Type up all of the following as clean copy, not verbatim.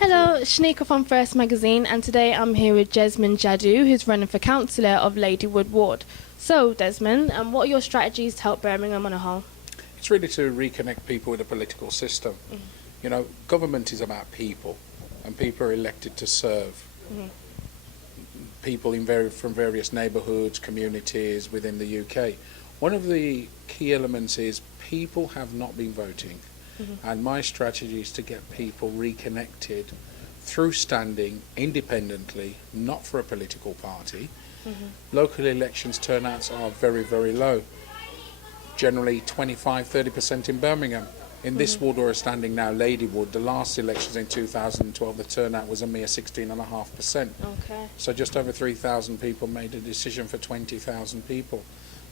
Hello, Shanequa from First Magazine, and today I'm here with Desmond Jaddoo, who's running for councillor of Ladywood ward. So, Desmond, what are your strategies to help Birmingham on a whole? It's really to reconnect people with the political system. You know, government is about people, and people are elected to serve people from various neighbourhoods, communities within the UK. One of the key elements is people have not been voting, and my strategy is to get people reconnected through standing independently, not for a political party. Local elections turnouts are very, very low, generally 25–30% in Birmingham. In this ward we're standing now, Ladywood, the last elections in 2012, the turnout was a mere 16.5%. Okay. So just over 3,000 people made a decision for 20,000 people.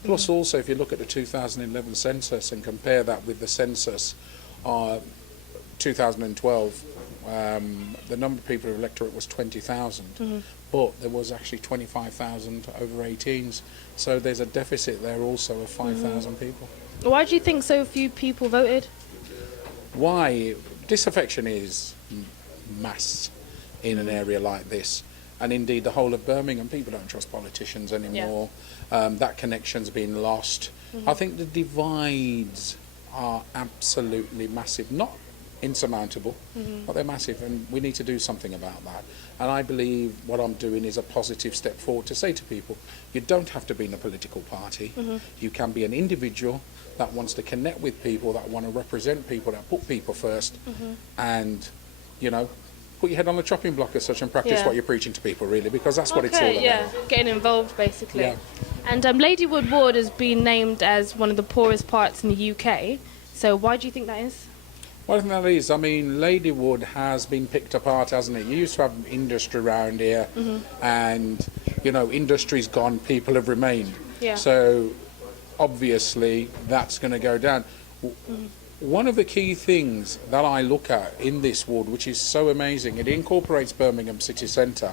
Plus also, if you look at the 2011 census and compare that with the census 2012, the number of people in the electorate was 20,000, but there was actually 25,000 over 18s. So there's a deficit there also of 5,000 people. Why do you think so few people voted? Why? Disaffection is mass in an area like this, and indeed the whole of Birmingham. People don't trust politicians anymore. That connection's been lost. I think the divides are absolutely massive, not insurmountable, but they're massive, and we need to do something about that. And I believe what I'm doing is a positive step forward to say to people, you don't have to be in a political party. You can be an individual that wants to connect with people, that want to represent people, that put people first, and, you know, put your head on the chopping block as such and practice what you're preaching to people, really, because that's what it's all about. Getting involved, basically. Yeah. And Ladywood ward has been named as one of the poorest parts in the UK. So why do you think that is? Well, I think that is. I mean, Ladywood has been picked apart, hasn't it? You used to have industry around here, and, you know, industry's gone, people have remained. Yeah. So, obviously, that's going to go down. One of the key things that I look at in this ward, which is so amazing, it incorporates Birmingham city centre,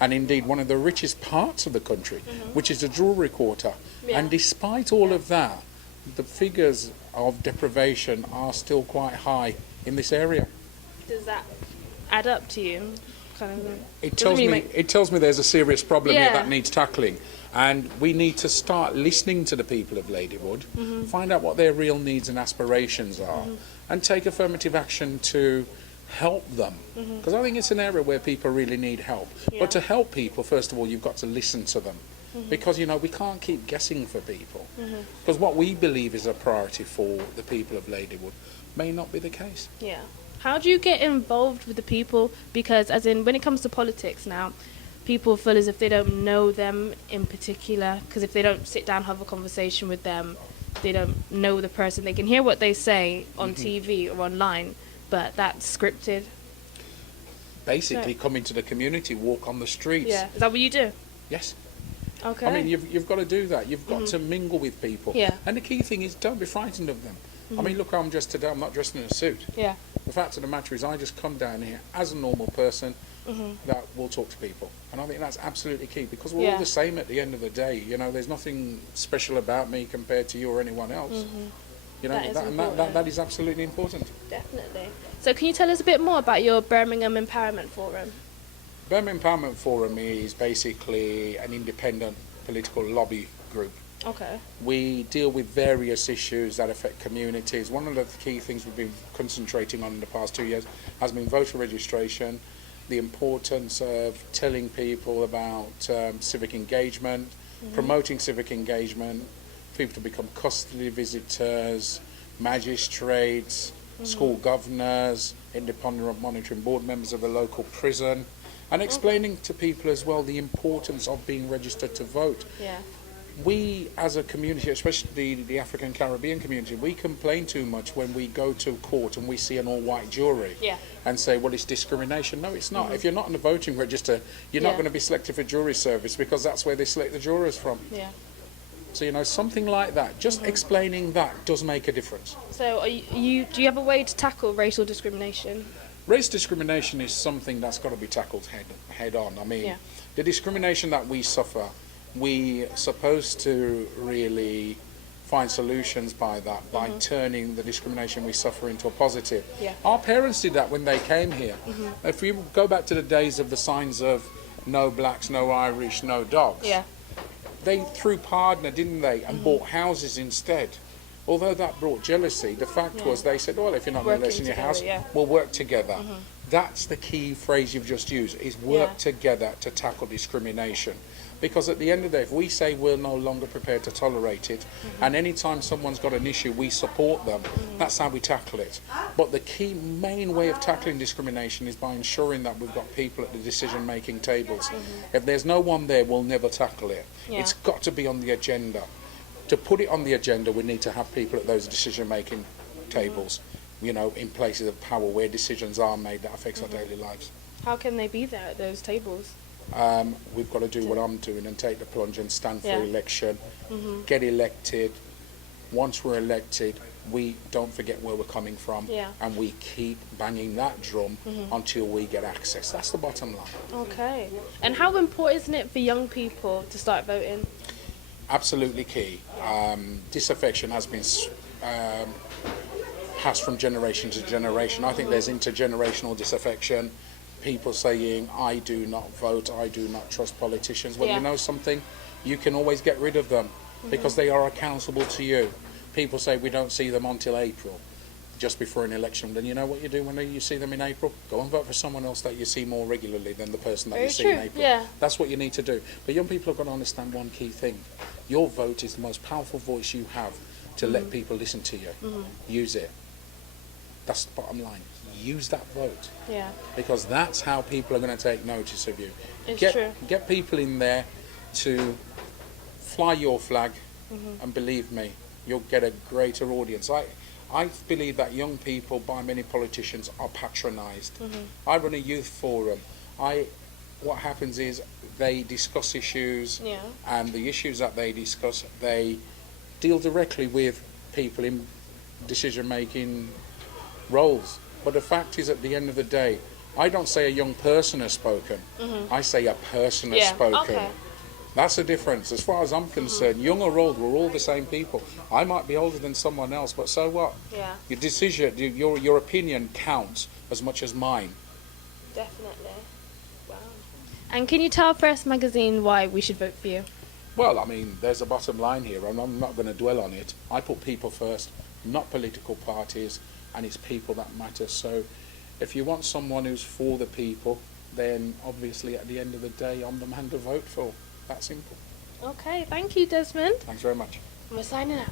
and indeed one of the richest parts of the country, which is the jewellery quarter. And despite all of that, the figures of deprivation are still quite high in this area. Does that add up to you? It tells me there's a serious problem here that needs tackling, and we need to start listening to the people of Ladywood, find out what their real needs and aspirations are, and take affirmative action to help them, because I think it's an area where people really need help. But to help people, first of all, you've got to listen to them, because, you know, we can't keep guessing for people, because what we believe is a priority for the people of Ladywood may not be the case. Yeah. How do you get involved with the people? Because, as in, when it comes to politics now, people feel as if they don't know them in particular, because if they don't sit down and have a conversation with them, they don't know the person. They can hear what they say on TV or online, but that's scripted. Basically, come into the community, walk on the streets. Yeah. Is that what you do? Yes. Okay. I mean, you've got to do that. You've got to mingle with people. Yeah. And the key thing is, don't be frightened of them. I mean, look how I'm dressed today. I'm not dressed in a suit. Yeah. The fact of the matter is, I just come down here as a normal person that will talk to people. And I think that's absolutely key, because we're all the same at the end of the day. You know, there's nothing special about me compared to you or anyone else. You know, that is absolutely important. Definitely. So can you tell us a bit more about your Birmingham Empowerment Forum? Birmingham Empowerment Forum is basically an independent political lobby group. Okay. We deal with various issues that affect communities. One of the key things we've been concentrating on in the past 2 years has been voter registration, the importance of telling people about civic engagement, promoting civic engagement, people to become custody visitors, magistrates, school governors, independent monitoring board members of a local prison, and explaining to people as well the importance of being registered to vote. Yeah. We as a community, especially the African Caribbean community, we complain too much when we go to court and we see an all-white jury and say, well, it's discrimination. No, it's not. If you're not on the voting register, you're not going to be selected for jury service, because that's where they select the jurors from. Yeah. So, you know, something like that, just explaining that does make a difference. So do you have a way to tackle racial discrimination? Race discrimination is something that's got to be tackled head on. I mean, the discrimination that we suffer, we supposed to really find solutions by that, by turning the discrimination we suffer into a positive. Yeah. Our parents did that when they came here. If you go back to the days of the signs of no blacks, no Irish, no dogs, Yeah. they threw partner, didn't they, and bought houses instead. Although that brought jealousy, the fact was they said, well, if you're not going to Working listen in your house, together, yeah. we'll work together. That's the key phrase you've just used, is work together to tackle discrimination. Because at the end of the day, if we say we're no longer prepared to tolerate it, and any time someone's got an issue, we support them, that's how we tackle it. But the key main way of tackling discrimination is by ensuring that we've got people at the decision-making tables. If there's no one there, we'll never tackle it. Yeah. It's got to be on the agenda. To put it on the agenda, we need to have people at those decision-making tables, you know, in places of power where decisions are made that affects our daily lives. How can they be there at those tables? We've got to do what I'm doing and take the plunge and stand for Yeah. election, get elected. Once we're elected, we don't forget where we're coming from, Yeah. and we keep banging that drum until we get access. That's the bottom line. Okay. And how important isn't it for young people to start voting? Absolutely key. Disaffection has been passed from generation to generation. I think there's intergenerational disaffection. People saying, I do not vote, I do not trust politicians. Well, Yeah. you know something? You can always get rid of them because they are accountable to you. People say we don't see them until April, just before an election. Then you know what you do when you see them in April? Go and vote for someone else that you see more regularly than the person that Very you see true, in April. yeah. That's what you need to do. But young people have got to understand one key thing. Your vote is the most powerful voice you have to let people listen to you. Use it. That's the bottom line. Use that vote. Yeah. Because that's how people are going to take notice of you. It's get, true. Get people in there to fly your flag, and believe me, you'll get a greater audience. I believe that young people, by many politicians, are patronised. I run a youth forum. What happens is they discuss issues, Yeah. and the issues that they discuss, they deal directly with people in decision-making roles. But the fact is, at the end of the day, I don't say a young person has spoken. I say a person has spoken. Okay. That's the difference. As far as I'm concerned, young or old, we're all the same people. I might be older than someone else, but so what? Yeah. Your decision, your opinion counts as much as mine. Definitely. Wow. And can you tell Press Magazine why we should vote for you? Well, I mean, there's a bottom line here, and I'm not going to dwell on it. I put people first, not political parties, and it's people that matter. So if you want someone who's for the people, then obviously at the end of the day, I'm the man to vote for. That simple. Okay, thank you, Desmond. Thanks very much. We're signing out.